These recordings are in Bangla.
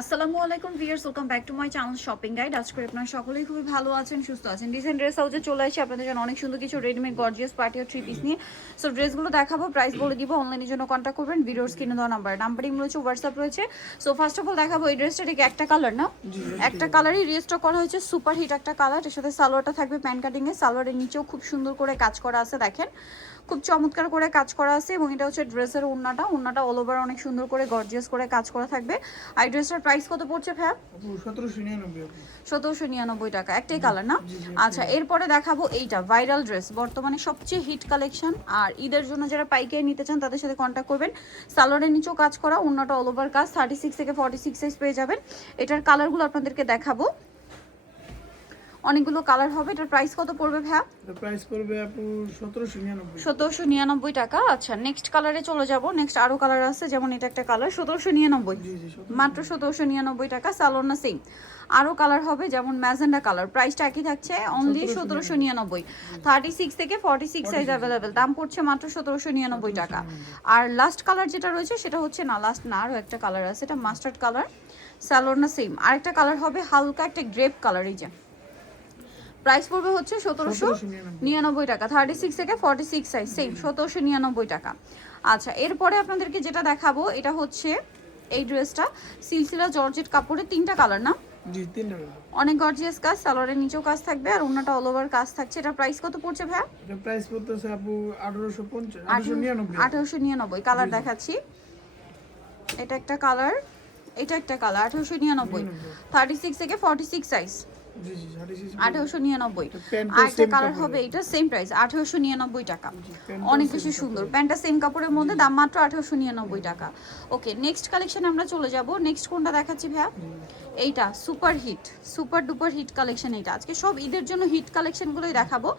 আসসালামু আলাইকুম viewers, welcome back to my channel shopping guide. আজকে আপনারা সকলেই খুবই ভালো আছেন, সুস্থ আছেন। ডিজাইন ড্রেস হাউসে চলে আসি আপনাদের জন্য অনেক সুন্দর কিছু রেডিমেড গর্জিয়াস পার্টি ও থ্রি পিস নিয়ে। সো ড্রেসগুলো দেখাবো, প্রাইস বলে দিব। অনলাইনের জন্য কন্ট্যাক্ট করবেন, ভিডিওর স্ক্রিনে দেওয়া নাম্বারিং রয়েছে, হোয়াটসঅ্যাপ রয়েছে। সো ফার্স্ট অফ অল দেখাবো এই ড্রেসটা, ঠিক একটা কালার না, একটা কালারই রিস্টক করা হয়েছে, সুপার হিট একটা কালার। এর সাথে সালোয়ারটা থাকবে প্যান্ট কাটিংয়ে, সালোয়ারের নিচেও খুব সুন্দর করে কাজ করা আছে, দেখেন খুব চমৎকার করে কাজ করা আছে। এবং এটা হচ্ছে ড্রেসের ওড়নাটা অল ওভার অনেক সুন্দর করে গর্জিয়াস করে কাজ করা থাকবে। আর এই ড্রেসটার প্রাইস কত পড়ছে ভাইয়া? 1799 টাকা। একটাই কালার না? আচ্ছা, এরপরে দেখাবো এইটা ভাইরাল ড্রেস, বর্তমানে সবচেয়ে হিট কালেকশন। আর ঈদের জন্য যারা পাইকারি নিতে চান তাদের সাথে কন্ট্যাক্ট করবেন। সালোয়ারের নিচেও কাজ করা, ওড়নাটা অল ওভার কাজ, 36 থেকে 46 সাইজ পেয়ে যাবেন। এটার কালারগুলো আপনাদেরকে দেখাবো, অনেকগুলো কালার হবে। এটার প্রাইস কত পড়বে ভাইয়া? প্রাইস পড়বে আপু 1799। 1799 টাকা। আচ্ছা, নেক্সট কালারে চলে যাব। নেক্সট আরো কালার আছে, যেমন এটা একটা কালার, 1799, মাত্র 1799 টাকা। সালোয়ার না সেম, আরো কালার হবে, যেমন ম্যাজেন্ডা কালার, প্রাইসটা একই থাকছে, অনলি 1799। 36 থেকে 46 সাইজ অ্যাভেলেবেল, দাম পড়ছে মাত্র 1799 টাকা। আর লাস্ট কালার যেটা রয়েছে সেটা হচ্ছে, না লাস্ট না, আরো একটা কালার আছে, এটা মাস্টার্ড কালার, সালোয়ার না সেম। আরেকটা কালার হবে হালকা একটা গ্রেপ কালার, এই যে প্রাইস পড়বে হচ্ছে 1799 টাকা। 36 থেকে 46 সাইজ সেম, 1799 টাকা। আচ্ছা, এরপরে আপনাদেরকে যেটা দেখাবো এটা হচ্ছে এই ড্রেসটা, সিলসিলা জর্জেট কাপড়ে, তিনটা কালার না? জি, তিনটা। অনেক গর্জিয়াস কাজ, সালোয়ারের নিচেও কাজ থাকবে আর ওন্নাটা অল ওভার কাজ থাকছে। এটা প্রাইস কত পড়ছে ভাইয়া? এটা প্রাইস পড়তেছে আপু 1899। 1899 কালার দেখাচ্ছি, এটা একটা কালার, এটা একটা কালার, 1899, 36 থেকে 46 সাইজ, জি জি, 1899। প্যান্টটা আরেকটা কালার হবে, এটা সেম প্রাইস, 1899 টাকা। অনেক বেশি সুন্দর, প্যান্টটা সেম কাপড়ের মধ্যে, দাম মাত্র 1899 টাকা। ওকে, নেক্সট কালেকশন আমরা চলে যাব। নেক্সট কোনটা দেখাচ্ছি ভাইয়া? এইটা super hit, super duper hit collection. এইটা আজকে সব ঈদের জন্য হিট কালেকশনগুলোই দেখাবো।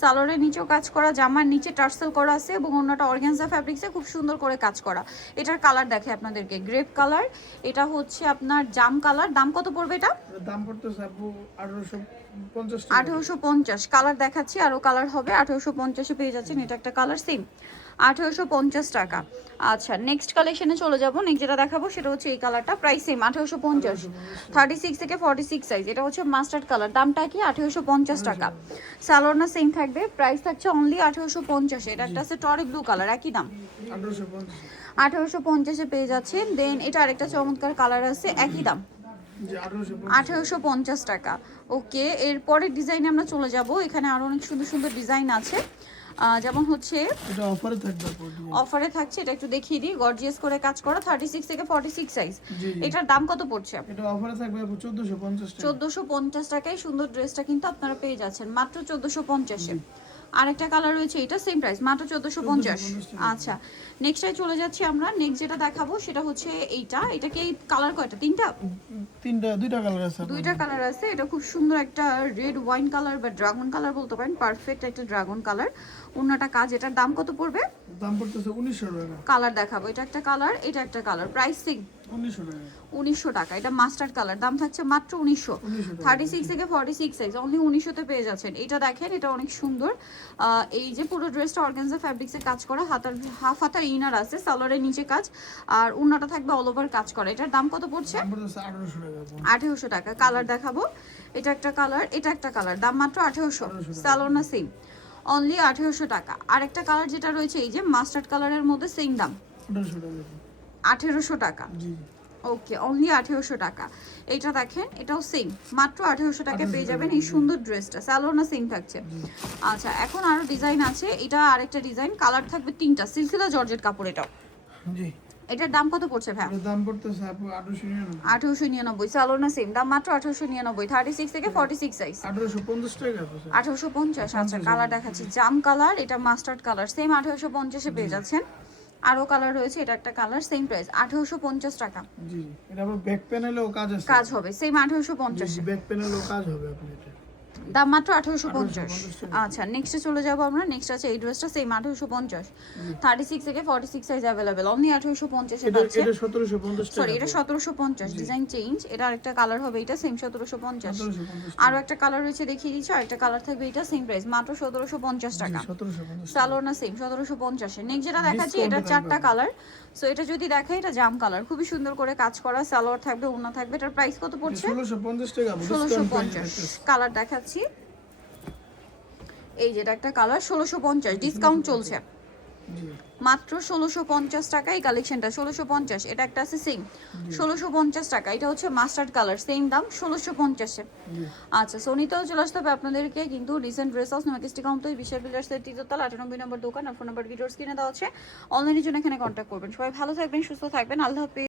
সালোয়ারের নিচেও কাজ করা, জামার নিচে টার্সেল করা আছে এবং অন্যটা অর্গানজা ফ্যাব্রিক্সে খুব সুন্দর করে কাজ করা। এটার কালার দেখে আপনাদেরকে, গ্রেপ কালার, এটা হচ্ছে আপনার জাম কালার। দাম কত পড়বে এটা? দাম পড়তেছে আপু 1850 টাকা। 1850 কালার দেখাচ্ছি, আরো কালার হবে, 1850 পেয়ে যাচ্ছেন। এটা একটা কালার সেম, 1850 টাকা। আচ্ছা, নেক্সট কালেকশনে চলে যাব। নেক্সট যেটা দেখাবো সেটা হচ্ছে এই কালারটা, প্রাইস সেম 1850, 36 থেকে 46 সাইজ। এটা হচ্ছে মাস্টার্ড কালার, দামটা কি? 1850 টাকা। সালোয়ার না সেম থাকবে, প্রাইস থাকছে অনলি 1850। এটা একটা আছে টরিক ব্লু কালার, একই দাম, 1850। 1850 পেয়ে যাচ্ছেন। দেন এটা আরেকটা চমৎকার কালার আছে, একই দাম, জি, 1850 টাকা। ওকে, এরপরের ডিজাইনে আমরা চলে যাব। এখানে আরো অনেক সুন্দর সুন্দর ডিজাইন আছে, যেমন হচ্ছে এটা অফারে থাকবে আপু। অফারে থাকছে, এটা একটু দেখিয়ে দিই, গর্জিয়াস করে কাজ করা, 36 থেকে 46 সাইজ। জি জি, এটার দাম কত পড়ছে? এটা অফারে থাকবে আপু 1450 টাকা। 1450 টাকায় সুন্দর ড্রেসটা কিন্তু আপনারা পেয়ে যাচ্ছেন মাত্র 1450-এ। আরেকটা কালার রয়েছে, এটা সেম প্রাইস, মাত্র 1450। আচ্ছা, নেক্সটে চলে যাচ্ছি আমরা। নেক্সট যেটা দেখাবো সেটা হচ্ছে এইটা। এটা কি কালার কয়টা? তিনটা? দুইটা কালার আছে আপু। দুইটা কালার আছে। এটা খুব সুন্দর একটা রেড ওয়াইন কালার বা ড্রাগন কালার বলতে পারেন, পারফেক্ট একটা ড্রাগন কালার, অন্যটা কাজ। এটার দাম কত পড়বে? দাম পড়তেছে 1900 টাকা। কালার দেখাবো, এটা একটা কালার, এটা একটা কালার, প্রাইস সেম, 1900 টাকা। 1900 টাকা। এটা মাস্টার্ড কালার, দাম থাকছে মাত্র 1900। 36 থেকে 46 সাইজ, অনলি 1900-তে পেয়ে যাচ্ছেন। এটা দেখেন, এটা অনেক সুন্দর। এই যে পুরো ড্রেসটা অর্গানজা ফ্যাব্রিক্সে কাজ করা, হাফ হাতার ইনার আছে, সালোয়ারের নিচে কাজ, আর ওন্নাটা থাকবে অল ওভার কাজ করা। এটার দাম কত পড়ছে? দাম পড়তেছে 1800 টাকা আপু। 1800 টাকা। কালার দেখাবো, এটা একটা কালার, এটা একটা কালার, দাম মাত্র 1800। সালোয়ার না সেম, অনলি 1800 টাকা। আরেকটা কালার যেটা রয়েছে এই যে মাস্টার্ড কালারের মধ্যে, সেম দাম, 1800 টাকা। 1800 টাকা। জি, ওকে, অনলি 1800 টাকা। এটা দেখেন, এটাও সেম, মাত্র 1800 টাকায় পেয়ে যাবেন এই সুন্দর ড্রেসটা। সালোয়ার না সেম থাকছে। আচ্ছা, এখন আরো ডিজাইন আছে। এটা আরেকটা ডিজাইন, কালার থাকবে তিনটা, সিলসিলা জর্জেট কাপড়। এটাও, জি। এটার দাম কত পড়ছে ভাই? এটার দাম পড়তেছে আপু 1899। 1899। সালোয়ার না সেম, দাম মাত্র 1899, 36 থেকে 46 সাইজ, 1850 টাকা আপু। 1850। আচ্ছা, কালার দেখাচ্ছি, জাম কালার, এটা মাস্টার্ড কালার, সেম 1850-এ পেয়ে যাচ্ছেন। আরো কালার রয়েছে, এটা একটা কালার, সেম প্রাইস, 1850 টাকা। জি, এটা আবার ব্যাক প্যানেলেও কাজ আছে। কাজ হবে সেম 1850-এ। ব্যাক প্যানেলেও কাজ হবে আপনি এটা। দাম মাত্র 1850। 1850 আচ্ছা নেক্সটে চলে যাবো আমরা। নেক্সট আছে এই ড্রেসটা সেম 1850, 36 থেকে 46 সাইজ অ্যাভেলেবেল, অনলি 1850 এ এটা পাচ্ছে। এটা 1750 টাকা সরি এটা 1750, ডিজাইন চেঞ্জ। এটা আরেকটা কালার হবে, এটা সেম 1750। আরো একটা কালার রয়েছে দেখিয়ে দিচ্ছি, আরেকটা কালার থাকবে, এটা সেম প্রাইস মাত্র 1750 টাকা। 1750 সালোয়ার না সেম 1750 এ। নেক্সট যেটা দেখাচ্ছি এটার চারটা কালার। সো এটা যদি দেখাই এটা জাম কালার, খুবই সুন্দর করে কাজ করা, সালোয়ার থাকবে, ওড়না থাকবে। এটার প্রাইস কত পড়ছে? 1650 টাকা 1650। কালার দেখাচ্ছি, এই যেটা একটা কালার 1650, ডিসকাউন্ট চলছে জি মাত্র 1650 টাকা এই কালেকশনটা 1650। এটা একটা আছে সেম 1650 টাকা, এটা হচ্ছে মাস্টার্ড কালার, সেম দাম 1650 এ। জি আচ্ছা সোনিতেও চলে আসতে হবে আপনাদেরকে, কিন্তু রিসেন্ট ড্রেস হাউস মার্কেস্টিক কাউন্টার বিশাল বিল্ডার্সের 3 তলা 98 নম্বর দোকান। আর ফোন নাম্বার ভিডিওস কিনে দেওয়া হচ্ছে, অনলাইনের জন্য এখানে কন্ট্যাক্ট করবেন। সবাই ভালো থাকবেন, সুস্থ থাকবেন, আল্লাহ হাফেজ।